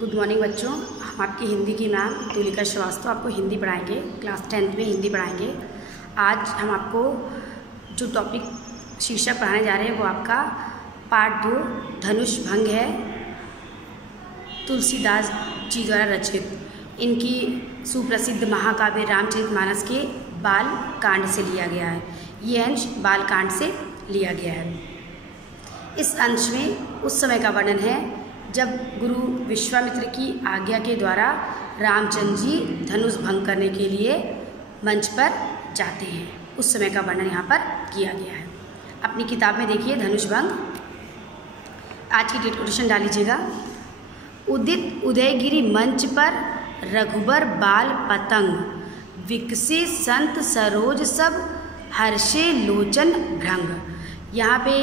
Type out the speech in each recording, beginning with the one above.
Good morning बच्चों। हम आपकी हिंदी की मैम तुलिका श्रीवास्तव आपको हिंदी पढ़ाएंगे। क्लास 10th में हिंदी पढ़ाएंगे। आज हम आपको जो टॉपिक शीर्षक पढ़ाने जा रहे हैं वो आपका पार्ट 2 धनुष भंग है, तुलसीदास जी द्वारा रचित। इनकी सुप्रसिद्ध महाकाव्य रामचरितमानस के बाल कांड से लिया गया है। ये अंश बाल कांड से लिया गया है। इस अंश में उस समय का वर्णन है जब गुरु विश्वामित्र की आज्ञा के द्वारा रामचंद्र जी धनुष भंग करने के लिए मंच पर जाते हैं। उस समय का वर्णन यहाँ पर किया गया है। अपनी किताब में देखिए धनुष भंग। आज की डेट कोटेशन डाल लीजिएगा। उदित उदयगिरि मंच पर रघुबर बाल पतंग, विकसे संत सरोज सब हर्षे लोचन भृंग। यहाँ पे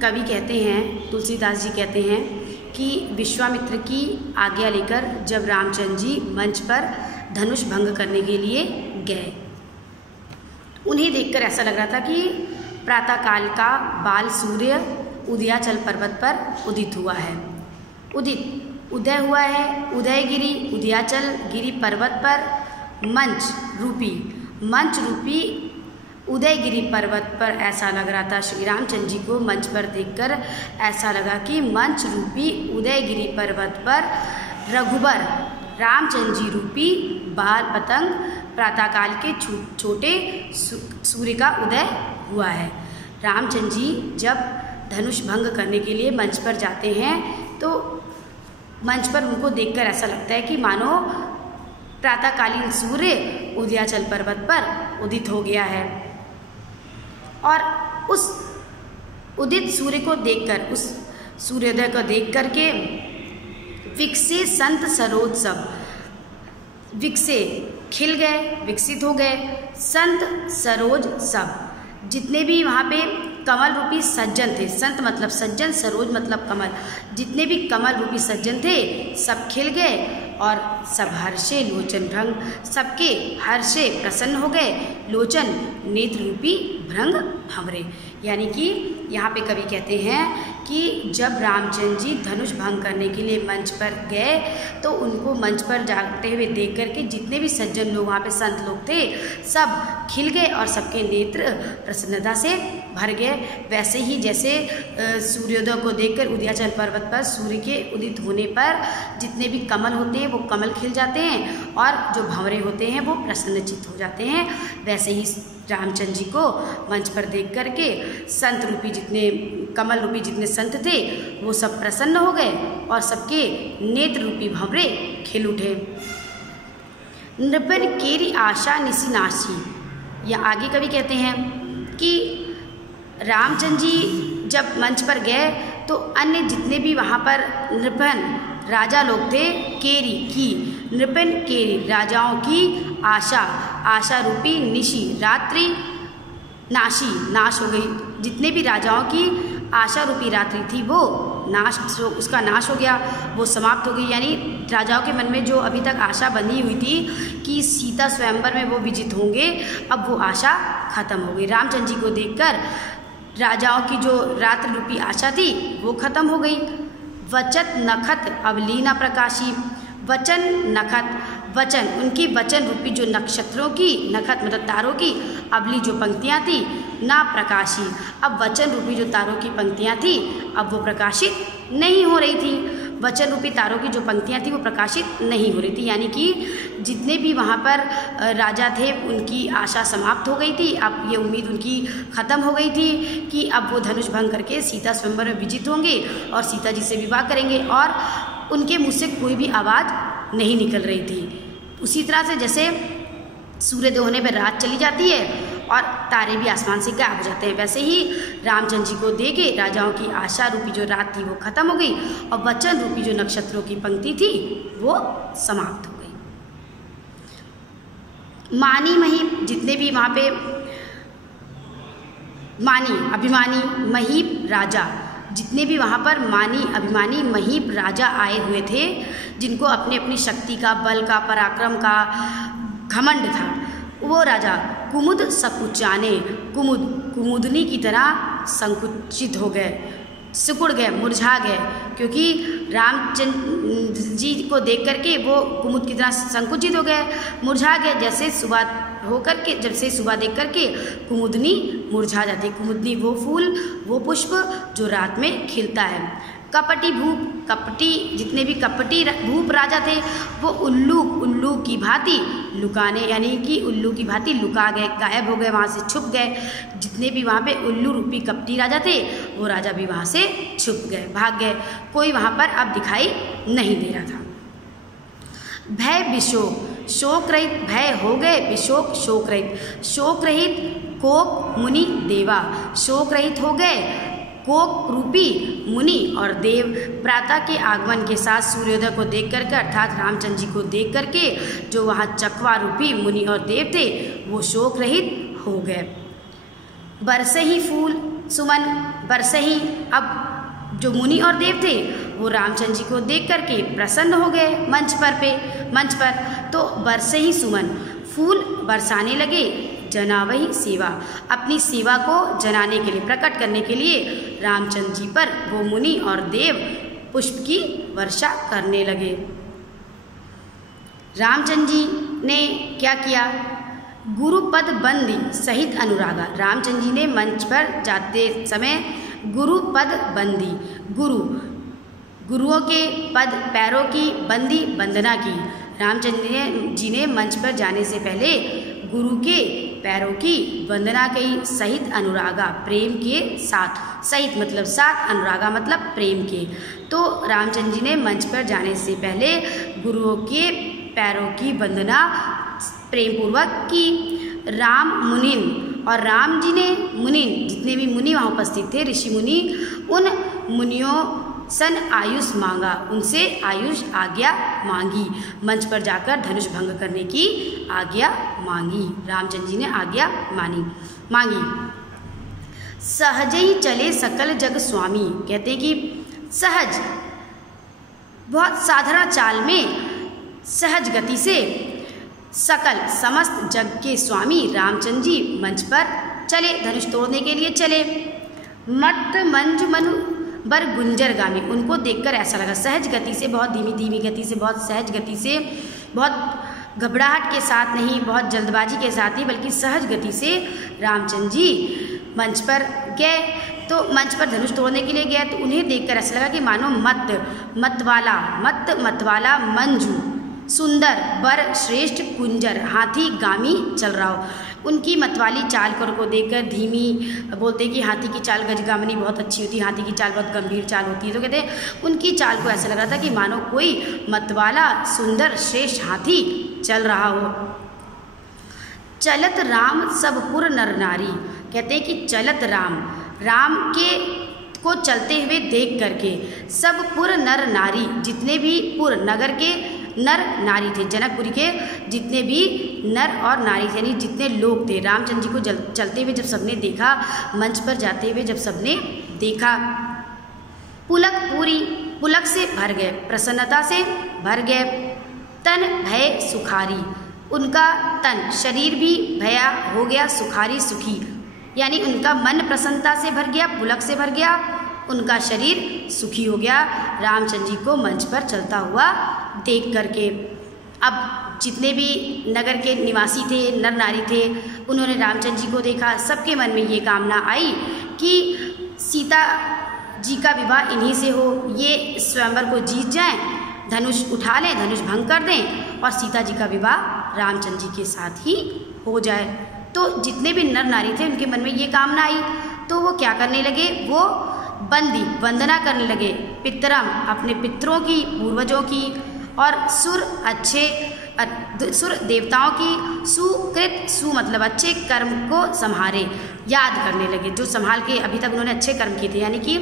कवि कहते हैं, तुलसीदास जी कहते हैं कि विश्वामित्र की आज्ञा लेकर जब रामचंद्र जी मंच पर धनुष भंग करने के लिए गए, उन्हें देखकर ऐसा लग रहा था कि प्रातःकाल का बाल सूर्य उदयाचल पर्वत पर उदित हुआ है। उदय हुआ है उदयगिरि उदयाचल गिरि पर्वत पर मंच रूपी उदयगिरि पर्वत पर। ऐसा लग रहा था श्री रामचंद्र जी को मंच पर देखकर ऐसा लगा कि मंच रूपी उदयगिरि पर्वत पर रघुबर रामचंद्र जी रूपी बाल पतंग प्रातःकाल के छोटे सूर्य का उदय हुआ है। रामचंद्र जी जब धनुष भंग करने के लिए मंच पर जाते हैं तो मंच पर उनको देखकर ऐसा लगता है कि मानो प्रातःकालीन सूर्य उदयाचल पर्वत पर उदित हो गया है। और उस उदित सूर्य को देखकर, उस सूर्योदय को देख करके विकसे संत सरोज सब, विकसे खिल गए, विकसित हो गए संत सरोज सब, जितने भी वहाँ पे कमल रूपी सज्जन थे। संत मतलब सज्जन, सरोज मतलब कमल। जितने भी कमल रूपी सज्जन थे सब खिल गए और सब हर्षे लोचन भृंग, सबके हर्षे प्रसन्न हो गए, लोचन नेत्र रूपी भृंग भंवरे। यानी कि यहाँ पे कवि कहते हैं कि जब रामचंद्र जी धनुष भंग करने के लिए मंच पर गए तो उनको मंच पर जाते हुए देख करके जितने भी सज्जन लोग वहाँ पे संत लोग थे सब खिल गए और सबके नेत्र प्रसन्नता से भर गए। वैसे ही जैसे सूर्योदय को देखकर उदयाचल पर्वत पर सूर्य के उदित होने पर जितने भी कमल होते हैं वो कमल खिल जाते हैं और जो भंवरे होते हैं वो प्रसन्नचित्त हो जाते हैं, वैसे ही रामचंद्र जी को मंच पर देख करके संत रूपी जितने कमल रूपी जितने संत थे वो सब प्रसन्न हो गए और सबके नेत्र रूपी भंवरे खिल उठे। नृपन केरी आशा निशिनाशी। या आगे कवि कहते हैं कि रामचंद्र जी जब मंच पर गए तो अन्य जितने भी वहाँ पर नृपन राजा लोग थे, केरी की नृपन केरी राजाओं की आशा रूपी निशी रात्रि नाश हो गई। जितने भी राजाओं की आशा रूपी रात्रि थी वो उसका नाश हो गया, वो समाप्त हो गई। यानी राजाओं के मन में जो अभी तक आशा बनी हुई थी कि सीता स्वयंवर में वो विजित होंगे, अब वो आशा खत्म हो गई। रामचंद्र जी को देखकर राजाओं की जो रात्रि रूपी आशा थी वो खत्म हो गई। वचत नखत अवलीना प्रकाशी। वचन नखत, वचन उनकी वचन रूपी जो नक्षत्रों की, नखत मतलब तारों की, अवली जो पंक्तियाँ थी ना प्रकाशी। अब वचन रूपी जो तारों की पंक्तियाँ थी अब वो प्रकाशित नहीं हो रही थी। वचन रूपी तारों की जो पंक्तियाँ थी वो प्रकाशित नहीं हो रही थी। यानी कि जितने भी वहाँ पर राजा थे उनकी आशा समाप्त हो गई थी। अब ये उम्मीद उनकी ख़त्म हो गई थी कि अब वो धनुष भंग करके सीता स्वयंवर में विजित होंगे और सीता जी से विवाह करेंगे, और उनके मुँह से कोई भी आवाज़ नहीं निकल रही थी। उसी तरह से जैसे सूर्योदय होने पर रात चली जाती है और तारे भी आसमान से गायब हो जाते हैं, वैसे ही रामचंद्र जी को देखे राजाओं की आशा रूपी जो रात थी वो खत्म हो गई और वचन रूपी जो नक्षत्रों की पंक्ति थी वो समाप्त हो गई। मानी महीप, जितने भी वहाँ पे मानी अभिमानी महीप राजा, जितने भी वहाँ पर मानी अभिमानी महीप राजा आए हुए थे, जिनको अपने अपनी शक्ति का, बल का, पराक्रम का घमंड था, वो राजा कुमुद सकुचाने, कुमुदनी की तरह संकुचित हो गए, सिकुड़ गए, मुरझा गए, क्योंकि रामचंद्र जी को देख करके वो कुमुद की तरह संकुचित हो गए, मुरझा गए। जैसे सुबह होकर के, जब से सुबह देख करके कुमुदनी मुरझा जाती। कुमुदनी वो फूल, वो पुष्प जो रात में खिलता है। कपटी भूप, कपटी जितने भी कपटी भूप राजा थे वो उल्लू की भांति लुकाने, यानी कि उल्लू की भांति लुका गए, गायब हो गए, वहाँ से छुप गए। जितने भी वहाँ पे उल्लू रूपी कपटी राजा थे वो राजा भी वहाँ से छुप गए, भाग गए। कोई वहाँ पर अब दिखाई नहीं दे रहा था। भय विशोक, शोक रहित भय हो गए, विशोक शोक रहित। शोक रहित कोक मुनि देवा, शोक रहित हो गए कोक रूपी मुनि और देव। प्रातः के आगमन के साथ सूर्योदय को देख करके, अर्थात रामचंद्र जी को देख करके जो वहाँ चकवा रूपी मुनि और देव थे वो शोक रहित हो गए। बरसे ही फूल सुमन, बरसे ही, अब जो मुनि और देव थे वो रामचंद्र जी को देख करके प्रसन्न हो गए। मंच पर तो बरसे ही सुमन, फूल बरसाने लगे। जनावही सेवा, अपनी सेवा को जनाने के लिए, प्रकट करने के लिए रामचंद्र जी पर वो मुनि और देव पुष्प की वर्षा करने लगे। रामचंद्र जी ने क्या किया? गुरुपद बंदी सहित अनुरागा, रामचंद्र जी ने मंच पर जाते समय गुरुपद बंदी, गुरुओं के पद पैरों की बंदी वंदना की। रामचंद्र जी ने मंच पर जाने से पहले गुरु के पैरों की वंदना की, सहित अनुरागा, प्रेम के साथ। सहित मतलब साथ, अनुरागा मतलब प्रेम के। तो रामचंद्र जी ने मंच पर जाने से पहले गुरुओं के पैरों की वंदना प्रेम पूर्वक की। राम मुनिन, और राम जी ने मुनिन, जितने भी मुनि वहाँ उपस्थित थे, ऋषि मुनि, उन मुनियों सन आयुष मांगा, उनसे आयुष आज्ञा मांगी। मंच पर जाकर धनुष भंग करने की आज्ञा मांगी। रामचंद्र जी ने आज्ञा मांगी। सहज ही चले सकल जग स्वामी, कहते हैं कि सहज, बहुत साधारण चाल में, सहज गति से सकल समस्त जग के स्वामी रामचंद्र जी मंच पर चले, धनुष तोड़ने के लिए चले। मत मंज मनु बर गुंजर गामी, उनको देखकर ऐसा लगा, सहज गति से, बहुत धीमी गति से, बहुत सहज गति से, बहुत घबराहट के साथ नहीं, बहुत जल्दबाजी के साथ नहीं, बल्कि सहज गति से रामचंद्र जी मंच पर गए। तो मंच पर धनुष तोड़ने के लिए गए तो उन्हें देखकर ऐसा लगा कि मानो मतवाला मंजू सुंदर बर श्रेष्ठ कुंजर हाथी गामी चल रहा हो। उनकी मतवाली चाल को देखकर, धीमी, बोलते हैं कि हाथी की चाल गजगामनी बहुत अच्छी होती है, हाथी की चाल बहुत गंभीर चाल होती है। तो कहते हैं उनकी चाल को ऐसा लग रहा था कि मानो कोई मतवाला सुंदर श्रेष्ठ हाथी चल रहा हो। चलत राम सब पुर नर नारी, कहते हैं कि चलत राम के को चलते हुए देख करके सब पुर नर नारी, जितने भी पुर नगर के नर नारी थे, जनकपुरी के जितने भी नर और नारी थे, यानी जितने लोग थे, रामचंद्र जी को चलते हुए जब सबने देखा, मंच पर जाते हुए जब सबने देखा, पुलक से भर गए, प्रसन्नता से भर गए। तन भय सुखारी, उनका तन शरीर भी भया हो गया, सुखारी सुखी, यानी उनका मन प्रसन्नता से भर गया, पुलक से भर गया, उनका शरीर सुखी हो गया रामचंद्र जी को मंच पर चलता हुआ देख करके। अब जितने भी नगर के निवासी थे, नर नारी थे, उन्होंने रामचंद्र जी को देखा, सबके मन में ये कामना आई कि सीता जी का विवाह इन्हीं से हो, ये स्वयंवर को जीत जाएं, धनुष उठा लें, धनुष भंग कर दें और सीता जी का विवाह रामचंद्र जी के साथ ही हो जाए। तो जितने भी नर नारी थे उनके मन में ये कामना आई, तो वो क्या करने लगे, वो वंदना करने लगे, पितरम, अपने पितरों की, पूर्वजों की, और सुर देवताओं की, सुकृत, सु मतलब अच्छे कर्म को संहारे, याद करने लगे, जो संभाल के अभी तक उन्होंने अच्छे कर्म किए थे, यानी कि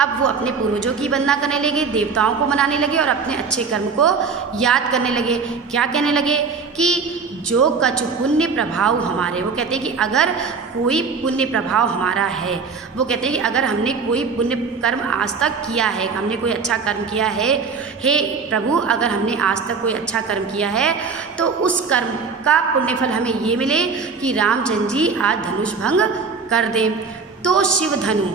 अब वो अपने पूर्वजों की वंदना करने लगे, देवताओं को मनाने लगे और अपने अच्छे कर्म को याद करने लगे। क्या कहने लगे कि जो कछु पुण्य प्रभाव हमारे, वो कहते हैं कि अगर कोई पुण्य प्रभाव हमारा है, वो कहते हैं कि अगर हमने कोई पुण्य कर्म आज तक किया है, हमने कोई अच्छा कर्म किया है, हे प्रभु, अगर हमने आज तक कोई अच्छा कर्म किया है तो उस कर्म का पुण्यफल हमें ये मिले कि रामचंद्र जी आज धनुष भंग कर दें। तो शिव धनु,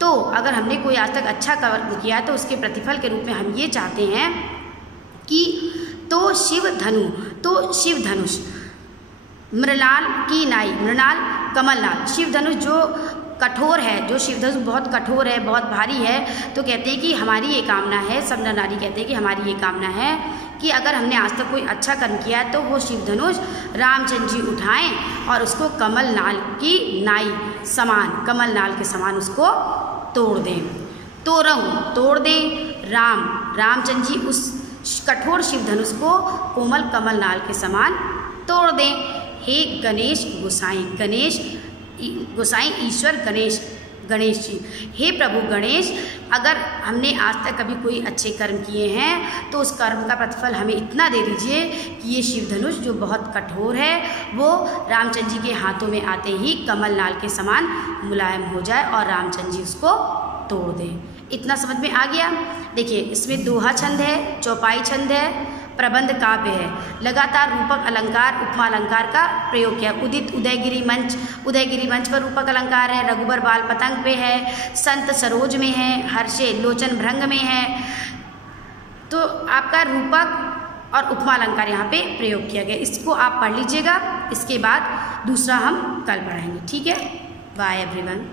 तो अगर हमने कोई आज तक अच्छा कर्म किया तो उसके प्रतिफल के रूप में हम ये चाहते हैं कि तो शिव धनुष, मृणाल की नाई, मृणाल कमलनाल, शिव धनुष जो कठोर है, जो शिव धनुष बहुत कठोर है, बहुत भारी है, तो कहते हैं कि हमारी ये कामना है, सब नर नारी कहते हैं कि हमारी ये कामना है कि अगर हमने आज तक कोई अच्छा कर्म किया है तो वो शिव धनुष रामचंद्र जी उठाएं और उसको कमलनाल की नाई समान, कमलनाल के समान उसको तोड़ दें, तोड़ दें। रामचंद्र जी उस कठोर शिव धनुष को कोमल कमलनाल के समान तोड़ दें। हे गणेश गोसाई ईश्वर गणेश जी, हे प्रभु गणेश, अगर हमने आज तक कभी कोई अच्छे कर्म किए हैं तो उस कर्म का प्रतिफल हमें इतना दे दीजिए कि ये शिव धनुष जो बहुत कठोर है वो रामचंद्र जी के हाथों में आते ही कमलनाल के समान मुलायम हो जाए और रामचंद्र जी उसको तोड़ दें। इतना समझ में आ गया। देखिए इसमें दोहा छंद है, चौपाई छंद है, प्रबंध काव्य है, लगातार रूपक अलंकार उपमा अलंकार का प्रयोग किया। उदित उदयगिरी मंच पर रूपक अलंकार है, रघुबर बाल पतंग पे है, संत सरोज में है, हर्षे लोचन भृंग में है। तो आपका रूपक और उपमा अलंकार यहाँ पे प्रयोग किया गया। इसको आप पढ़ लीजिएगा, इसके बाद दूसरा हम कल पढ़ेंगे। ठीक है, बाय एवरीवन।